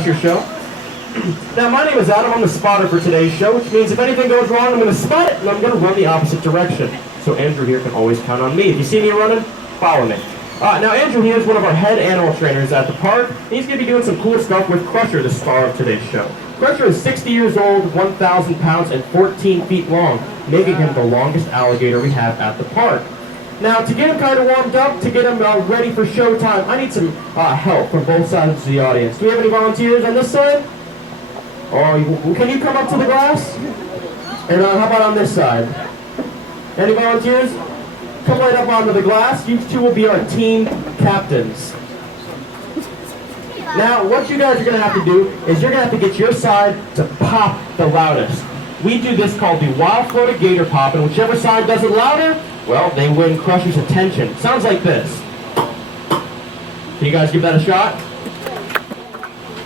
Crusher show. Now, my name is Adam. I'm the spotter for today's show, which means if anything goes wrong, I'm going to spot it, and I'm going to run the opposite direction. So Andrew here can always count on me. If you see me running, follow me. Now, Andrew here is one of our head animal trainers at the park. He's going to be doing some cool stuff with Crusher, the star of today's show. Crusher is 60 years old, 1,000 pounds, and 14 feet long, making him the longest alligator we have at the park. Now, to get him kind of warmed up, to get him ready for showtime, I need some help from both sides of the audience. Do we have any volunteers on this side? Oh, can you come up to the glass? And how about on this side? Any volunteers? Come right up onto the glass. You two will be our team captains. Now, what you guys are going to have to do is you're going to have to get your side to pop the loudest. We do this called the wild floated gator pop, and whichever side does it louder, well, they win Crusher's attention. Sounds like this. Can you guys give that a shot?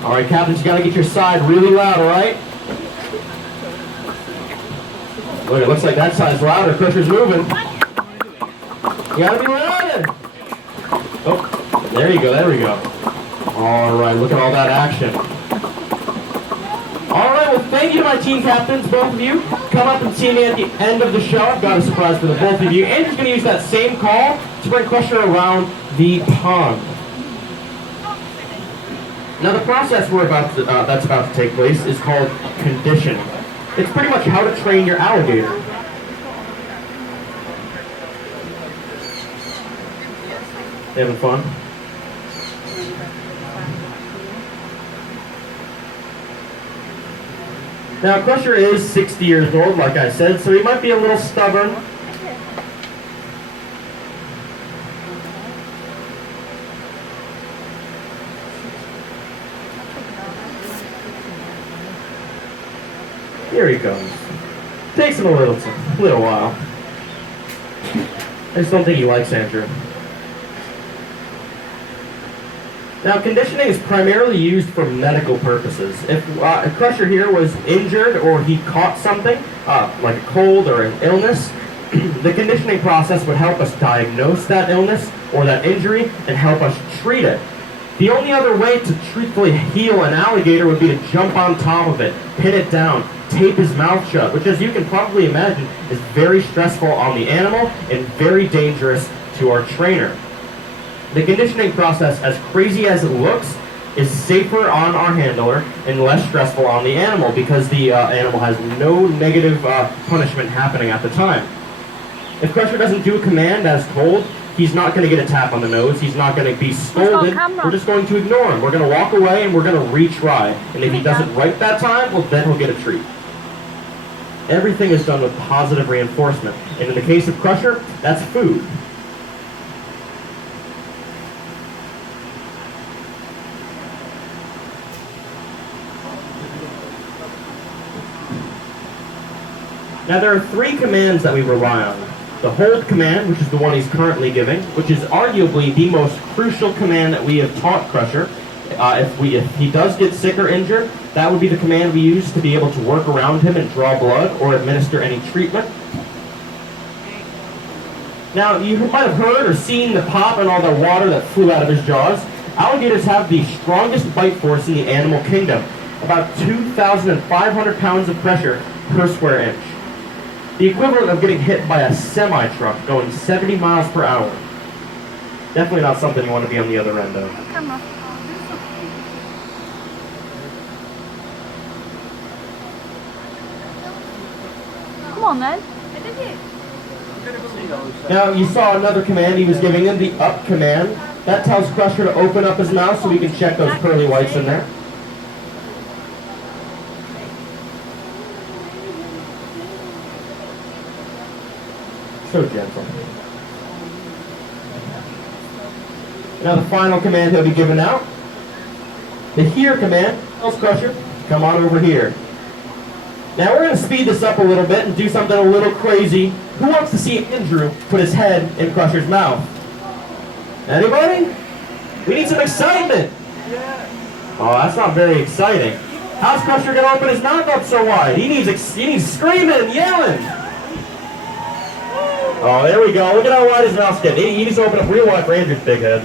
All right, captains, you got to get your side really loud, all right? Look, it looks like that side's louder. Crusher's moving. You got to be louder. Oh, there you go, there we go. All right, look at all that action. All right, well, thank you to my team captains, both of you. Come up and see me at the end of the show. I've got a surprise for the both of you. Andrew's going to use that same call to bring Crusher around the pond. Now, the process that's about to take place is called conditioning. It's pretty much how to train your alligator. You having fun? Now, Crusher is 60 years old, like I said, so he might be a little stubborn. Here he comes. Takes him a little while. I just don't think he likes Andrew. Now, conditioning is primarily used for medical purposes. If a Crusher here was injured or he caught something, like a cold or an illness, the conditioning process would help us diagnose that illness or that injury and help us treat it. The only other way to truthfully heal an alligator would be to jump on top of it, pin it down, tape his mouth shut, which, as you can probably imagine, is very stressful on the animal and very dangerous to our trainer. The conditioning process, as crazy as it looks, is safer on our handler and less stressful on the animal because the animal has no negative punishment happening at the time. If Crusher doesn't do a command as told, he's not going to get a tap on the nose, he's not going to be scolded, we're just going to ignore him. We're going to walk away and we're going to retry. And if he does it right that time, well, then he'll get a treat. Everything is done with positive reinforcement. And in the case of Crusher, that's food. Now, there are three commands that we rely on. The hold command, which is the one he's currently giving, which is arguably the most crucial command that we have taught Crusher. If he does get sick or injured, that would be the command we use to be able to work around him and draw blood or administer any treatment. Now, you might have heard or seen the pop and all the water that flew out of his jaws. Alligators have the strongest bite force in the animal kingdom, about 2,500 pounds of pressure per square inch. The equivalent of getting hit by a semi-truck going 70 miles per hour. Definitely not something you want to be on the other end of. Come on, then. Now, you saw another command he was giving him, the up command. That tells Crusher to open up his mouth so we can check those pearly whites in there. So gentle. Now the final command he'll be giving out. The here command tells Crusher to come on over here. Now we're going to speed this up a little bit and do something a little crazy. Who wants to see Andrew put his head in Crusher's mouth? Anybody? We need some excitement. Oh, that's not very exciting. How's Crusher going to open his mouth up so wide? He needs screaming and yelling. Oh, there we go. Look at how wide his mouth's getting. He needs to open up real wide for Andrew's big head.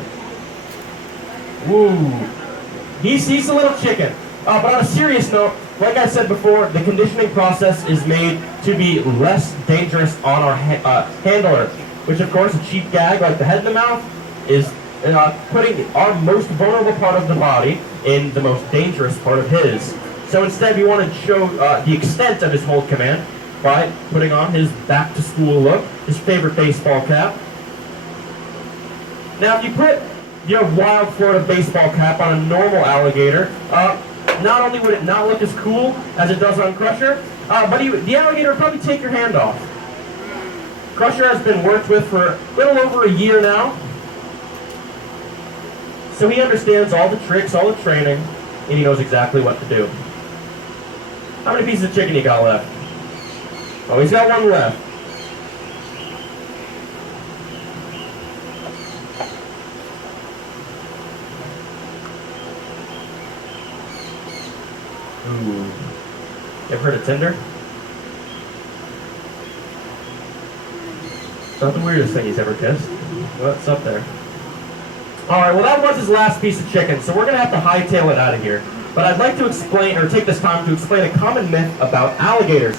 Woo. He's a little chicken. But on a serious note, like I said before, the conditioning process is made to be less dangerous on our handler, which of course a cheap gag like the head in the mouth is putting our most vulnerable part of the body in the most dangerous part of his. So instead we want to show the extent of his hold command by putting on his back to school look, his favorite baseball cap. Now if you put your wild Florida baseball cap on a normal alligator, not only would it not look as cool as it does on Crusher, but the alligator would probably take your hand off. Crusher has been worked with for a little over a year now, so he understands all the tricks, all the training, and he knows exactly what to do. How many pieces of chicken you got left? Oh, he's got one left. Ooh. Ever heard of Tinder? It's not the weirdest thing he's ever kissed. What's up there? Alright, well that was his last piece of chicken, so we're going to have to hightail it out of here. But I'd like to explain, or take this time to explain a common myth about alligators.